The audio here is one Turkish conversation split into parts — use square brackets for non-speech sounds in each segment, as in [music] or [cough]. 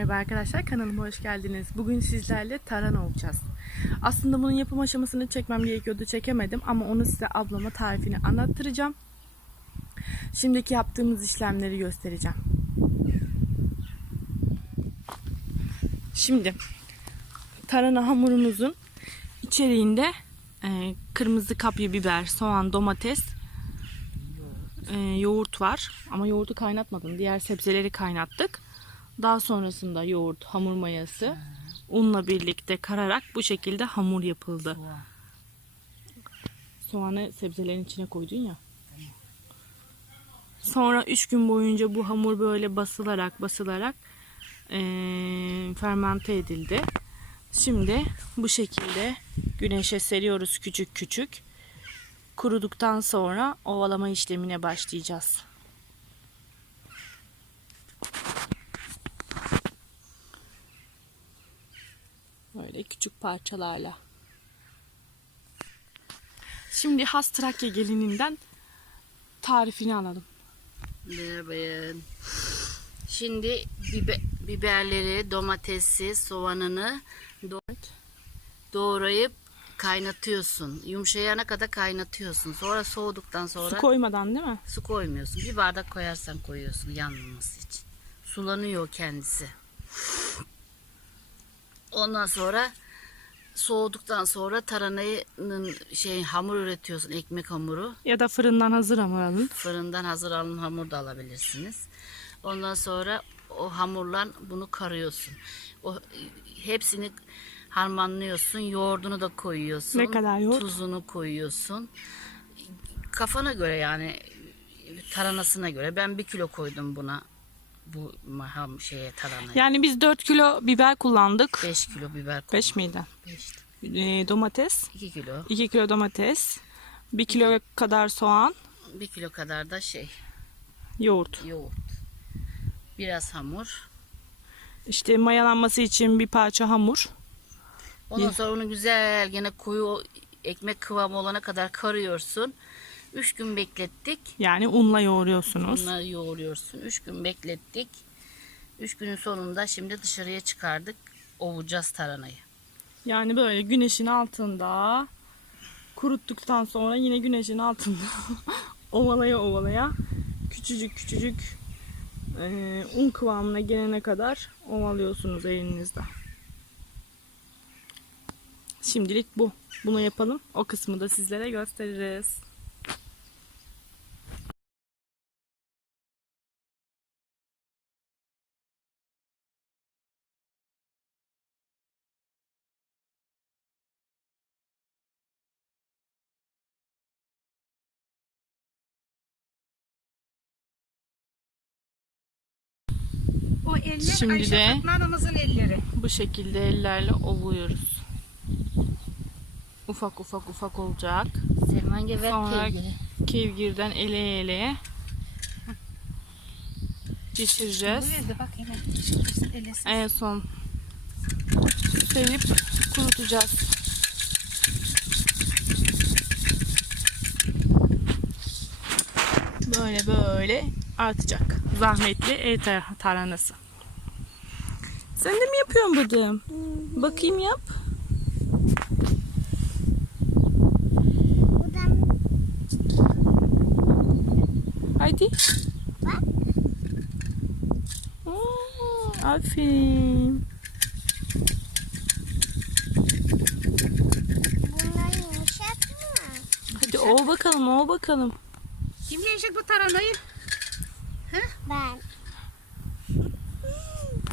Merhaba arkadaşlar kanalıma hoş geldiniz. Bugün sizlerle tarhana olacağız. Aslında bunun yapım aşamasını çekmem gerekiyordu çekemedim ama onu size ablama tarifini anlattıracağım. Şimdiki yaptığımız işlemleri göstereceğim. Şimdi tarhana hamurumuzun içeriğinde e, kırmızı kapya biber, soğan, domates, e, yoğurt var. Ama yoğurdu kaynatmadım. Diğer sebzeleri kaynattık. Daha sonrasında yoğurt, hamur mayası unla birlikte kararak bu şekilde hamur yapıldı. Soğanı sebzelerin içine koydun ya. Sonra 3 gün boyunca bu hamur böyle basılarak basılarak eee, fermente edildi. Şimdi bu şekilde güneşe seriyoruz küçük küçük. Kuruduktan sonra ovalama işlemine başlayacağız. Böyle küçük parçalarla. Şimdi has Trakya gelininden tarifini alalım. Merhaba. Şimdi bibe- biberleri, domatesi, soğanını do- doğrayıp kaynatıyorsun. Yumuşayana kadar kaynatıyorsun. Sonra soğuduktan sonra Su koymadan değil mi? su koymuyorsun. Bir bardak koyarsan koyuyorsun yanmaması için. Sulanıyor kendisi. Ondan sonra soğuduktan sonra taranayının şey hamur üretiyorsun. Ekmek hamuru. Ya da fırından hazır hamur alın. Fırından hazır alın hamur da alabilirsiniz. Ondan sonra o hamurla bunu karıyorsun. O hepsini harmanlıyorsun. Yoğurdunu da koyuyorsun. Ne kadar yoğurt? Tuzunu koyuyorsun. Kafana göre yani taranasına göre. Ben bir kilo koydum buna. Bu maham şeye taranaya. Yani biz 4 kilo biber kullandık. 5 kilo biber koydum. 5 miydi? Beş. Ee, domates, 2 kilo. 2 kilo domates, 1 kilo kadar soğan, 1 kilo kadar da şey yoğurt. yoğurt. Biraz hamur. İşte mayalanması için bir parça hamur. Ondan sonra onu güzel gene koyu ekmek kıvamı olana kadar karıyorsun. Üç gün beklettik. Yani unla yoğuruyorsunuz. Bunları yoğuruyorsun. Üç gün beklettik. Üç günün sonunda şimdi dışarıya çıkardık. Ovacağız taranayı. Yani böyle güneşin altında kuruttuktan sonra yine güneşin altında [laughs] ovalaya ovalaya küçücük küçücük eee, un kıvamına gelene kadar ovalıyorsunuz elinizde. Şimdilik bu. Bunu yapalım. O kısmı da sizlere gösteririz. O eller Şimdi Ayşe de- Fatma anamızın elleri. Bu şekilde ellerle ovuyoruz. Ufak ufak ufak olacak. Selman ver Sonra- kevgiri. Kevgirden ele ele geçireceğiz. Bak hemen. En son serip kurutacağız. Böyle böyle artacak. Zahmetli el tar- taranası. Sen de mi yapıyorsun bıdım? Bakayım yap. Haydi. Hmm, aferin. Bunlar yumuşak mı? Hadi ol bakalım, ol bakalım. Kim yiyecek bu taranayı? Ben.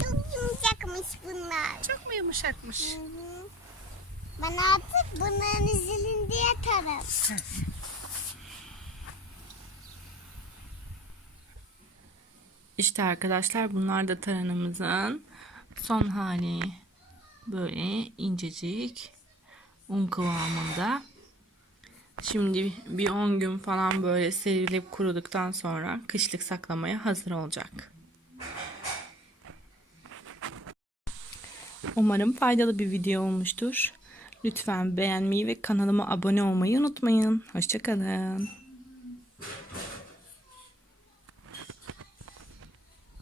Çok yumuşakmış bunlar. Çok mu yumuşakmış? Hı hı. Ben artık bunların üzülün diye tarım. İşte arkadaşlar bunlar da taranımızın son hali. Böyle incecik un kıvamında. Şimdi bir 10 gün falan böyle serilip kuruduktan sonra kışlık saklamaya hazır olacak. Umarım faydalı bir video olmuştur. Lütfen beğenmeyi ve kanalıma abone olmayı unutmayın. Hoşçakalın.